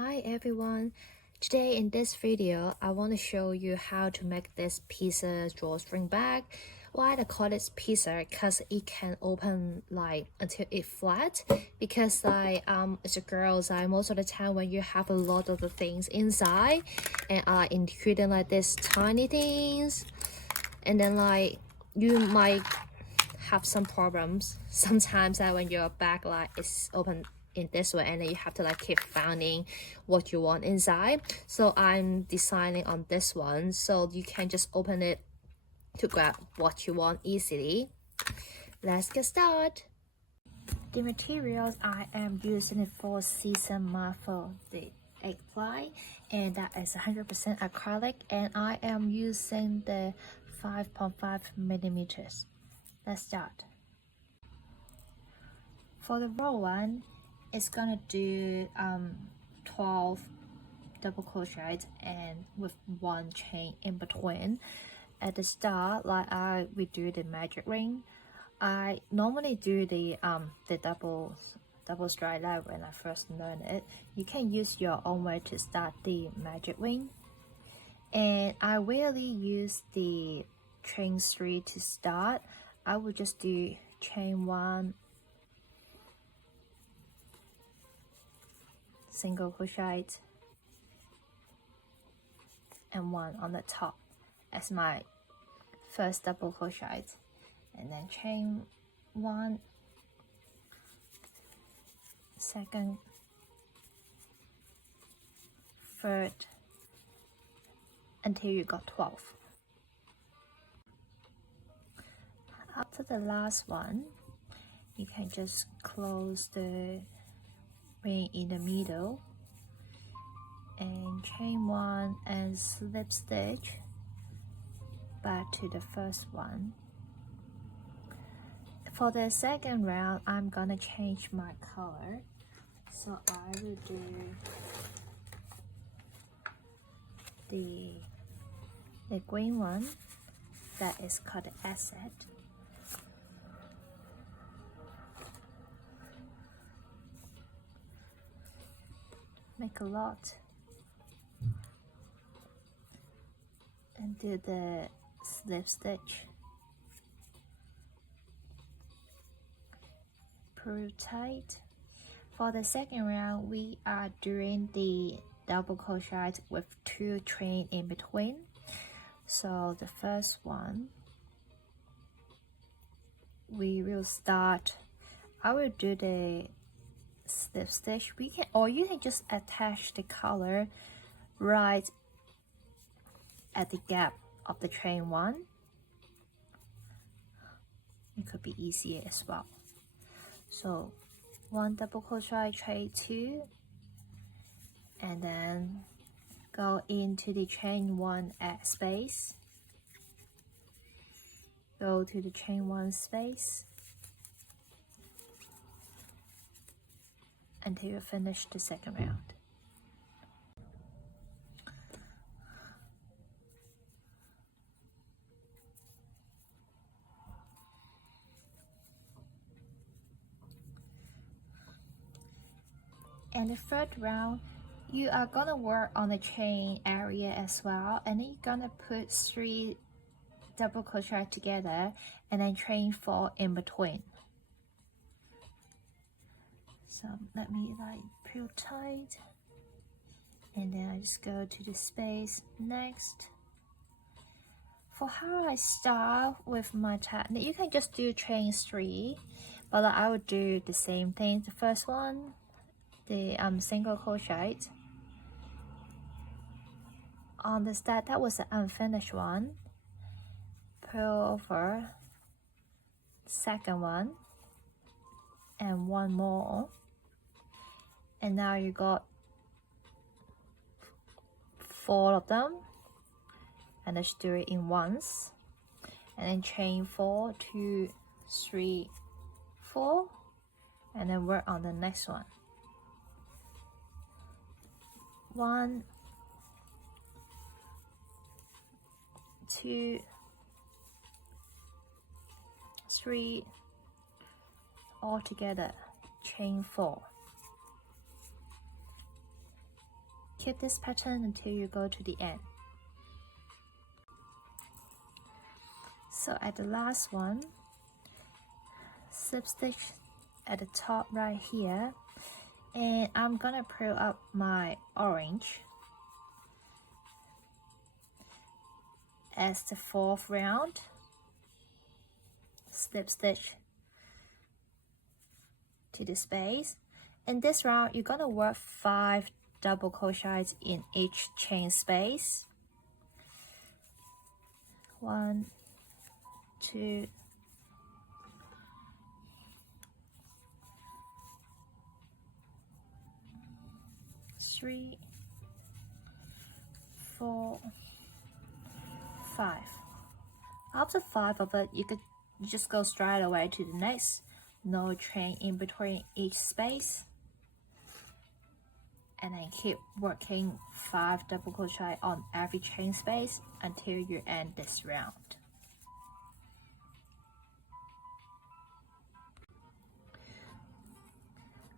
Hi everyone! Today in this video, I want to show you how to make this pizza drawstring bag. Why I call it pizza? Because it can open until it flat. Because as a girl, most of the time when you have a lot of the things inside, and including this tiny things, and then you might have some problems sometimes when your bag is open in this way, and then you have to keep finding what you want inside. So I'm designing on this one, so you can just open it to grab what you want easily. Let's get started. The materials I am using for season for the egg ply, and that is 100% acrylic, and I am using the 5.5 millimeters. Let's start. For the row one, it's gonna do 12 double crochets and with one chain in between. At the start, we do the magic ring. I normally do the double stride when I first learned it. You can use your own way to start the magic ring, and I rarely use the chain 3 to start. I would just do chain 1, single crochet, and 1 on the top as my first double crochet, and then chain 1, second, third, until you got 12. After the last one, you can just close the ring in the middle and chain 1 and slip stitch back to the first one. For the second round, I'm gonna change my color, so I will do the green one that is called the asset. Make a lot and do the slip stitch. Pull tight. For the second round, we are doing the double crochet with 2 chain in between. So the first one, we will start. I will do the slip stitch. You can just attach the color right at the gap of the chain 1. It could be easier as well. So 1 double crochet, chain 2, and then go into the chain 1 at space, go to the chain 1 space until you finish the second round. And the third round, you are gonna work on the chain area as well, and then you're gonna put 3 double crochet together and then chain 4 in between. So let me pull tight, and then I just go to the space next. For how I start with my technique, you can just do chain 3, but I would do the same thing. The first one, the single crochet on the start, that was the unfinished one. Pull over, second one, and 1 more, and now you got 4 of them, and just do it in once, and then chain 4, 2, 3, 4, and then work on the next one. 1, 2, 3, all together, chain 4. keep this pattern until you go to the end. So at the last one, slip stitch at the top right here, and I'm gonna pull up my orange as the fourth round. Slip stitch to the space. In this round, you're gonna work 5 double crochets in each chain space. 1, 2, 3, 4, 5. After 5 of it, you just go straight away to the next. No chain in between each space, and then keep working 5 double crochet on every chain space until you end this round.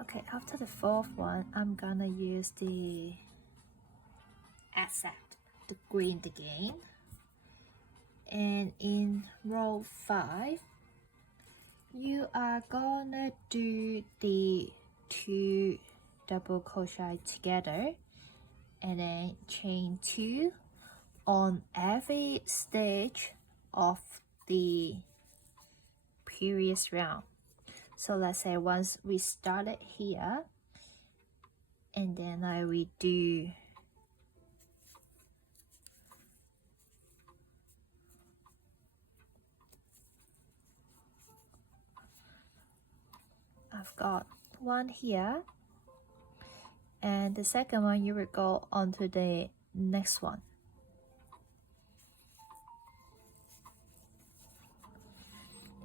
Okay, after the fourth one, I'm gonna use the accept, the green again, and in row 5 you are gonna do the 2 double crochet together and then chain 2 on every stitch of the previous round. So let's say once we started here, and then I will do I've got one here, and the second one you will go on to the next one.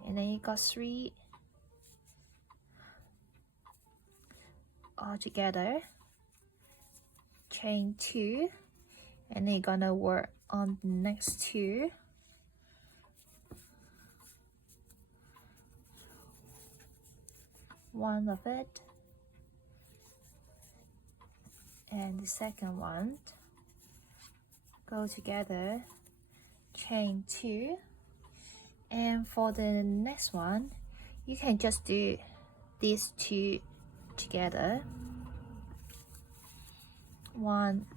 And then you got 3 all together, chain 2, and then you're gonna work on the next 2. One of it, and the second one, go together, chain 2, and for the next one you can just do these 2 together. 1,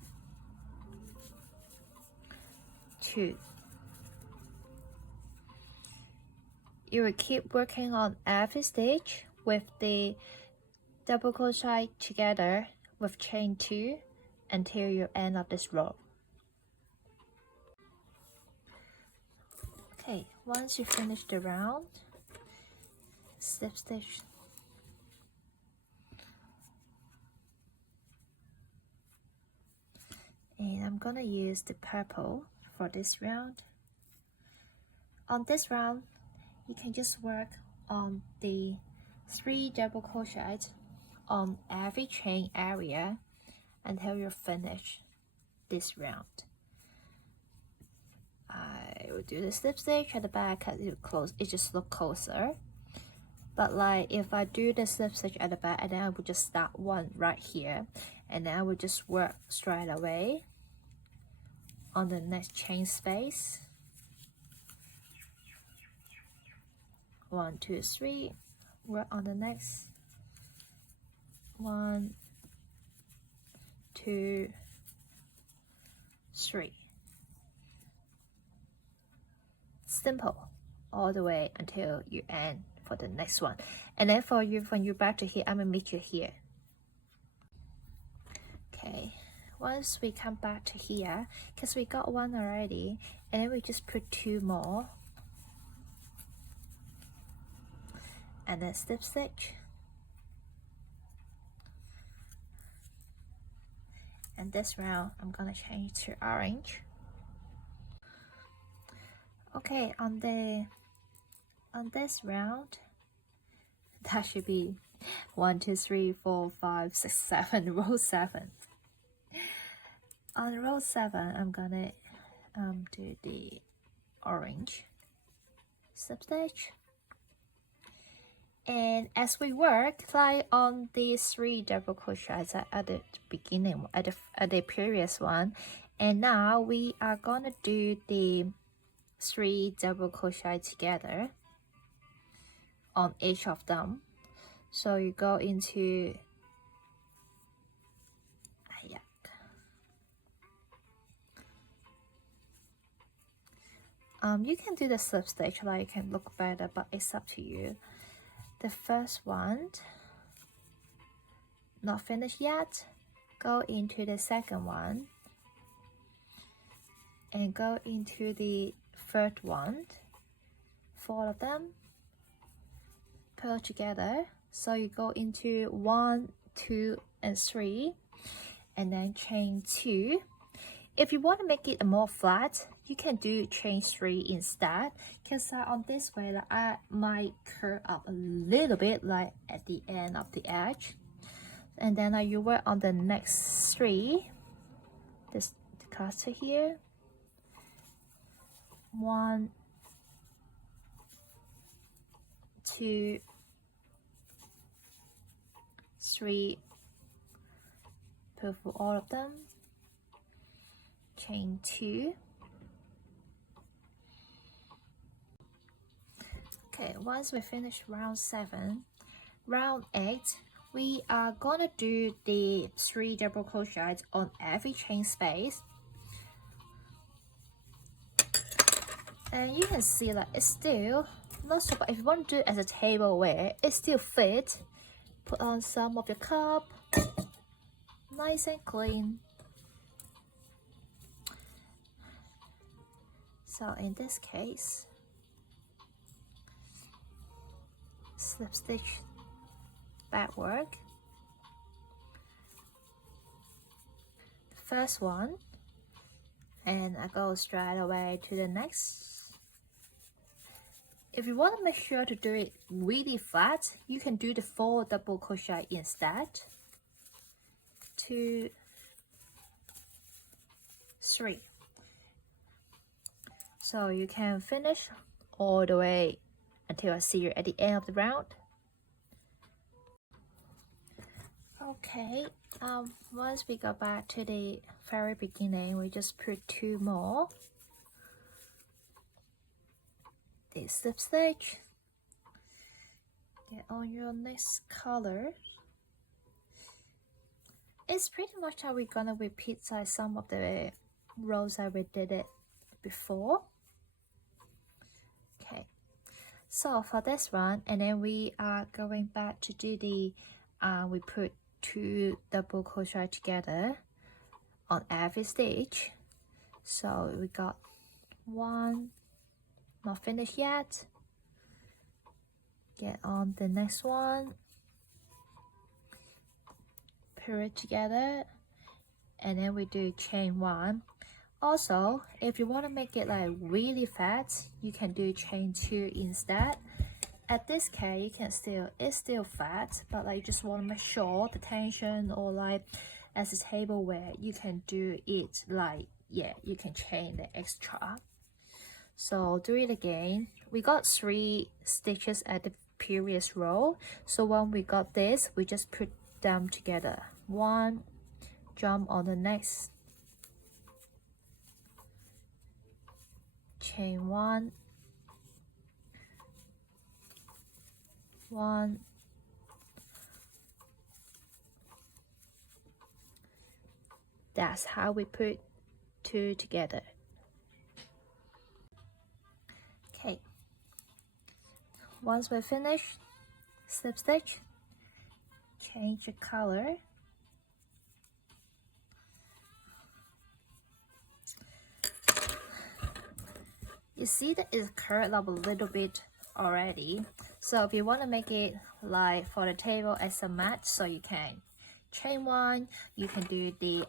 2. You will keep working on every stitch with the double crochet together with chain 2 until you end of this row. Okay, once you finish the round, slip stitch and I'm gonna use the purple for this round. On this round, you can just work on the 3 double crochets on every chain area until you finish this round. I will do the slip stitch at the back as it just look closer. But like if I do the slip stitch at the back, and then I would just start one right here, and then I would just work straight away on the next chain space. 1, 2, 3. Work on the next 1, 2, 3. Simple all the way until you end for the next one. And then for you, when you're back to here, I'm gonna meet you here. Okay, once we come back to here, because we got one already, and then we just put 2 more, and then slip stitch, and this round I'm gonna change to orange. Okay, on this round, that should be 1, 2, 3, 4, 5, 6, 7, row 7. On row 7, I'm gonna do the orange slip stitch, and as we work like on these 3 double crochets at the beginning, at the previous one, and now we are gonna do the 3 double crochet together on each of them. So you go into you can do the slip stitch, like it can look better, but it's up to you. The first one, not finished yet, go into the second one and go into the third one, 4 of them, pull together. So you go into 1, 2, and 3, and then chain 2. If you want to make it more flat, you can do chain 3 instead, because on this way I might curl up a little bit like at the end of the edge, and then you work on the next 3, this cluster here, 1, 2, 3, pull for all of them, chain 2. Okay, once we finish round 7, round 8, we are gonna do the 3 double crochets on every chain space. And you can see that it's still not so bad. If you want to do it as a tableware, it still fits. Put on some of your cup, nice and clean. So in this case, slip stitch backward, the first one, and I go straight away to the next. If you want to make sure to do it really flat, you can do the 4 double crochet instead. 2, 3. So you can finish all the way until I see you at the end of the round. Okay, once we go back to the very beginning, we just put 2 more. The slip stitch, get on your next color. It's pretty much how we're gonna repeat some of the rows that we did it before. Okay, so for this one, and then we are going back to do the we put 2 double crochet together on every stitch. So we got 1, not finished yet, get on the next one, put it together, and then we do chain 1. Also, if you want to make it like really fat, you can do chain 2 instead. At this case, you can it's still fat, but like you just want to make sure the tension, or like as a tableware, you can do it like, yeah, you can chain the extra. So do it again. We got 3 stitches at the previous row, so when we got this, we just put them together. 1, jump on the next, chain 1, 1, that's how we put 2 together. Okay, once we finish, slip stitch, change the color, you see that it's curled up a little bit already. So if you want to make it like for the table as a mat, so you can chain 1, you can do the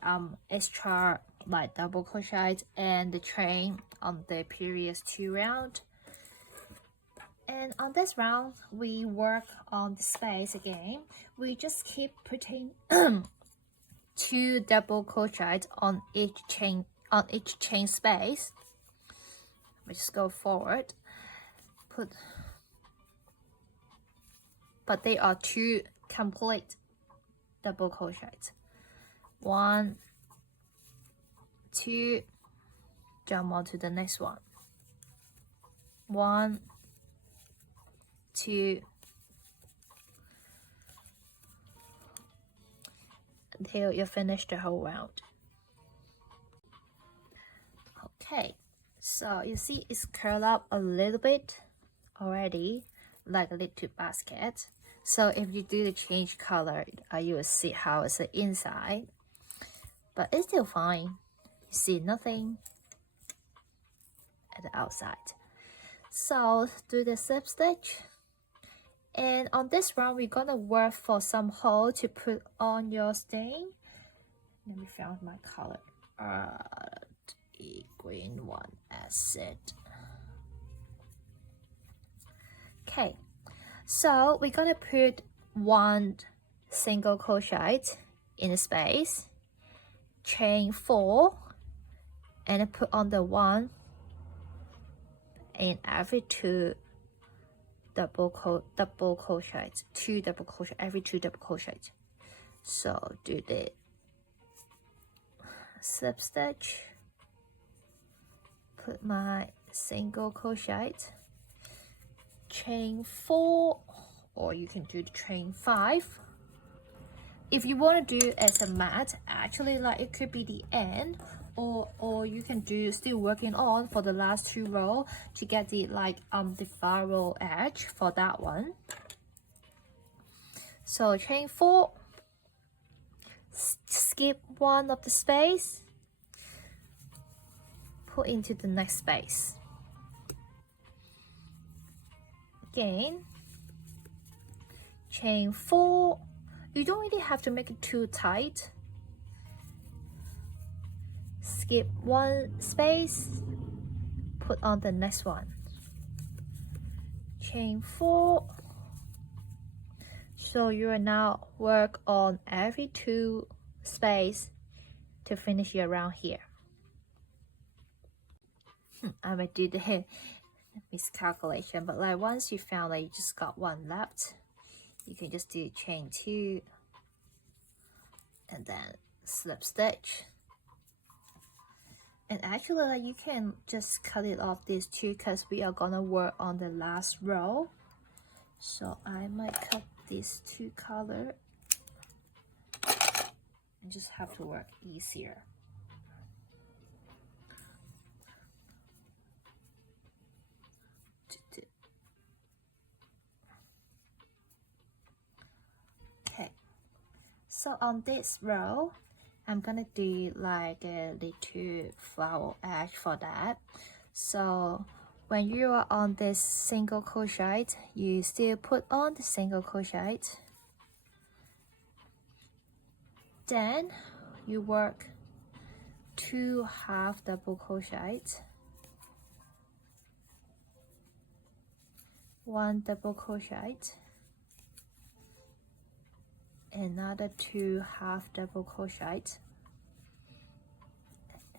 extra like double crochets and the chain on the previous 2 rounds. And on this round, we work on the space again. We just keep putting 2 double crochets on each chain space. We just go forward, put but they are 2 complete double crochets. 1, 2, jump on to the next one. 1, 2, until you finish the whole round. Okay, so you see it's curled up a little bit already, like a little basket. So if you do the change color, you will see how it's the inside, but it's still fine. You see nothing at the outside. So do the slip stitch, and on this round we're gonna work for some hole to put on your stain. Let me find my color. The green one, acid. Okay, so we're gonna put 1 single crochet in the space, chain 4, and put on the 1 in every 2 double crochets, 2 double crochet every 2 double crochets. So do the slip stitch, put my single crochet, chain 4, or you can do the chain 5. If you want to do as a mat, actually, like it could be the end, or you can do still working on for the last 2 rows to get the the furrow edge for that one. So chain 4, skip 1 of the space, put into the next space. Again, chain 4. You don't really have to make it too tight. Skip 1 space, put on the next one. Chain 4. So you are now work on every 2 space to finish your round here. I might do the miscalculation, but like once you found that you just got 1 left, you can just do chain 2 and then slip stitch. And actually, like, you can just cut it off these 2 because we are gonna work on the last row. So I might cut these 2 color and just have to work easier. Okay, so on this row, I'm gonna do like a little flower edge for that. So when you are on this single crochet, you still put on the single crochet. Then you work 2 half double crochets, 1 double crochet, another 2 half double crochet,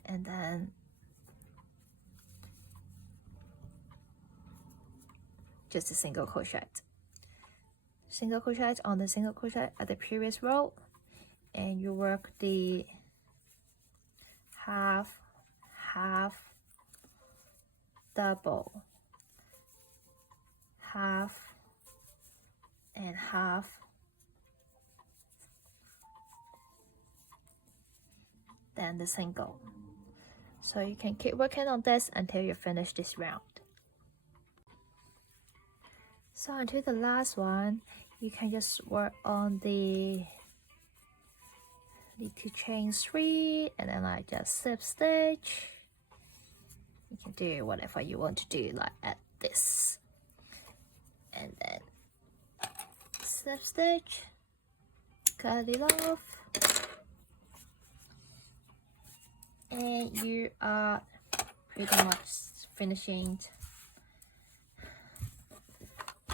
and then just a single crochet. Single crochet on the single crochet at the previous row, and you work the half, double, half, and half, then the single. So you can keep working on this until you finish this round. So until the last one, you can just work on the little chain 3 and then like just slip stitch. You can do whatever you want to do, like at this, and then slip stitch, cut it off, and you are pretty much finishing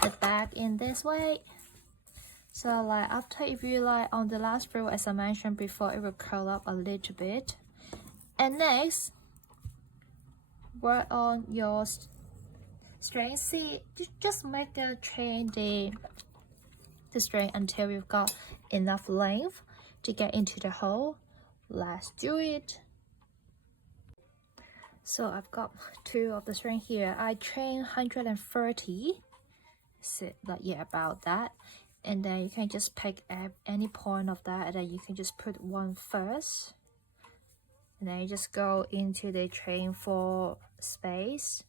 the bag in this way. So like after, if you like on the last row, as I mentioned before, it will curl up a little bit. And next, work on your string. See, just make a chain the the string until we've got enough length to get into the hole. Let's do it. So I've got 2 of the string here. I chain 130. So like, yeah, about that. And then you can just pick at any point of that, and then you can just put one first. And then you just go into the chain 4 space.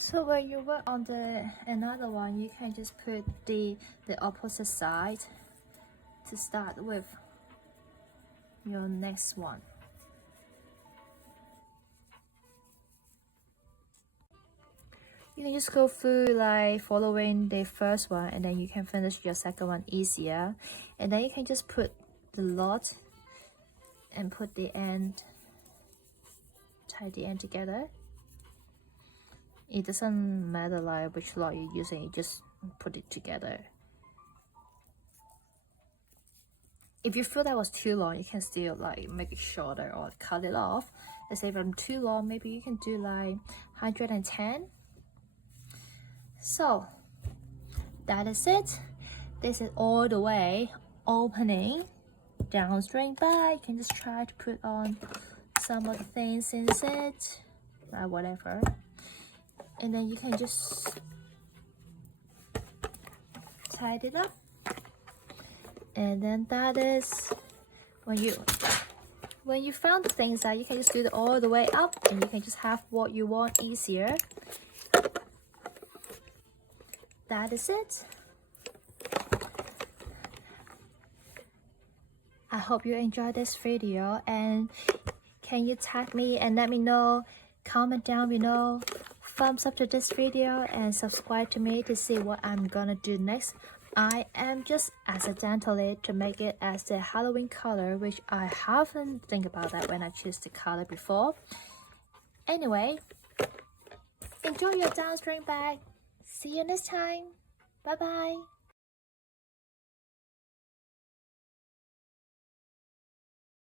So when you work on the another one, you can just put the opposite side to start with your next one. You can just go through like following the first one, and then you can finish your second one easier. And then you can just put the knot and put the end, tie the end together. It doesn't matter like which knot you're using, you just put it together. If you feel that was too long, you can still like make it shorter or cut it off. Let's say if I'm too long, maybe you can do like 110. So that is it. This is all the way opening drawstring back. You can just try to put on some of the things in it, whatever. And then you can just tie it up. And then that is when you found the things that you can just do it all the way up, and you can just have what you want easier. That is it. I hope you enjoyed this video, and can you tag me and let me know, comment down below, thumbs up to this video, and subscribe to me to see what I'm gonna do next. I am just accidentally to make it as the Halloween color, which I haven't think about that when I choose the color before. Anyway, enjoy your drawstring bag. See you next time. Bye bye.